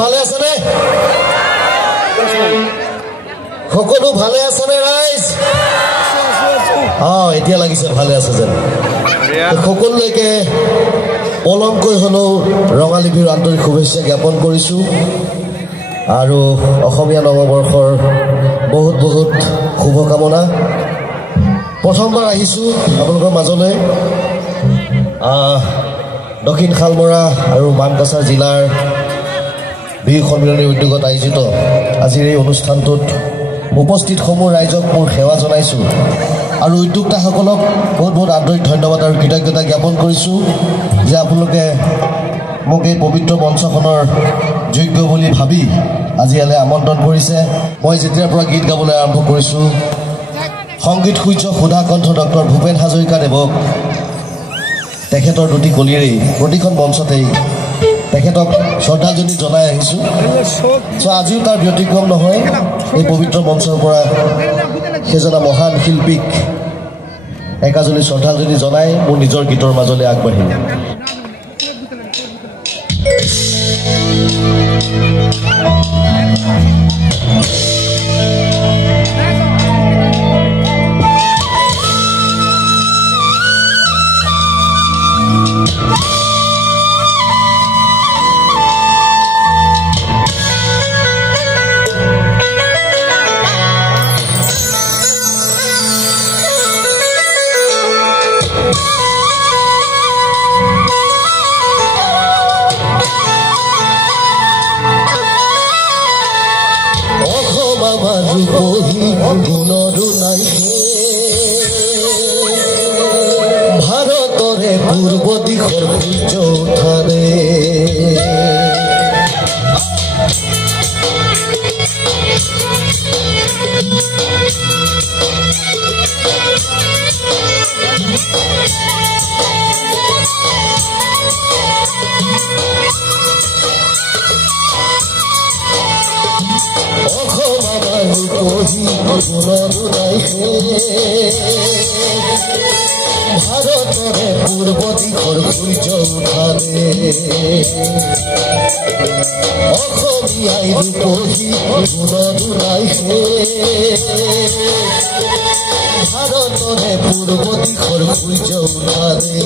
ভালে আছে নে সকলো ভালে আছে নে ৰাইজ এতিয়া লাগিছে ভালে আছে যেন সকলোকে পলমকৈ হলো ৰঙালী বিহুৰ আন্তৰিক শুভেচ্ছা জ্ঞাপন কৰিছো আৰু অসমীয়া নৱবৰ্ষৰ বহুত বহুত শুভকামনা প্ৰথমবাৰ আহিছো আপোনালোকৰ মাজলৈ দক্ষিণ খালমৰা আৰু মানকাছাৰ জিলাৰ বিহু সন্মিলনীৰ উদ্যোগত আয়োজিত আজিৰ এই অনুষ্ঠানটোত উপস্থিত সমূহ ৰাইজক মোৰ সেৱা জনাইছো আৰু উদ্যোক্তাসকলক বহুত বহুত আন্তৰিক ধন্যবাদ আৰু কৃতজ্ঞতা জ্ঞাপন কৰিছো যে আপোনালোকে মোক এই পবিত্ৰ মঞ্চখনৰ যোগ্য বুলি ভাবি আজি ইয়ালৈ আমন্ত্ৰণ কৰিছে মই যেতিয়াৰ পৰা গীত গাবলৈ আৰম্ভ কৰিছো সংগীত সূৰ্য সুধা কণ্ঠ ডক্টৰ ভূপেন হাজৰিকা দেৱক তেখেতৰ দুটি কলিৰেই প্ৰতিখন মঞ্চতেই তেখেতক শ্ৰদ্ধাঞ্জলি জনাই আহিছোঁ আজিও তাৰ ব্যতিক্ৰম নহয় এই পবিত্ৰ মঞ্চৰ পৰা সেইজনা মহান শিল্পীক একাজলি শ্ৰদ্ধাঞ্জলি জনাই মোৰ নিজৰ গীতৰ মাজলৈ আগবাঢ়িম ভাৰতৰে পূৰ্ব দিশৰ সূৰ্য উঠাৰে ভাৰতৰে পূৰ্ব দিশৰ সূৰ্য উঠালে অসমীয়াই ৰূপহী গুণত ওলাইছে ভাৰতৰে পূৰ্ব দিশৰ সূৰ্য উঠালে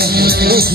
नहीं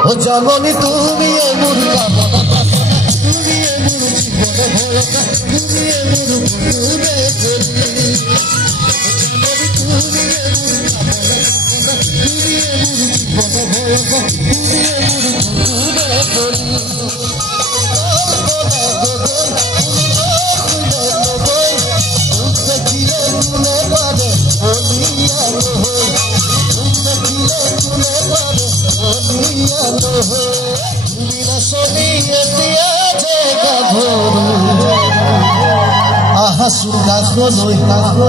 ও জননী তুমি মোর কামনা তুমি মোর জীবন ভরসা তুমি মোর মুকুরে করি জননী তুমি মোর কামনা তুমি মোর জীবন ভরসা তুমি মোর মুকুরে করি আহাসু কাষলৈ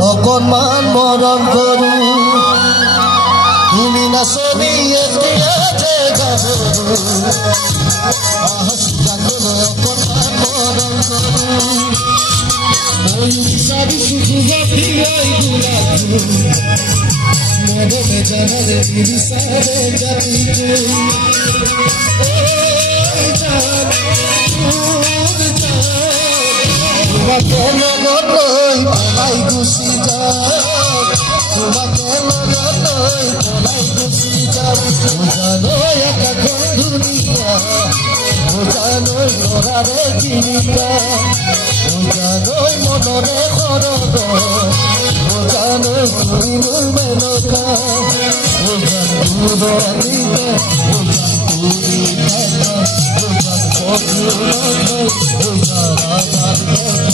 অকণমান মৰম কৰো তুমি নাচনি এতিয়া যে গাভৰু আহাসু কাষলৈ অকণমান মৰম কৰো মই বিচাৰিছো যুৱতী গোলাপটো মৰমে জানালে বিচাৰে জাতিটো তোমাকে লগলৈ পলাই গুচি যাম তোমাকে লগলৈ পলাই গুচি যাম বুজালৈ আকাশৰ ধুনীয়া বুজালৈ লৰাৰে জীৱিকা বুজালৈ মনৰে সৰগ বুজালৈ ঘূৰিলো মেনকা বুজান দূৰণিতে বুজান ঘূৰি থকা বুজান পথুৰলৈ বুজান আমাৰ দেখা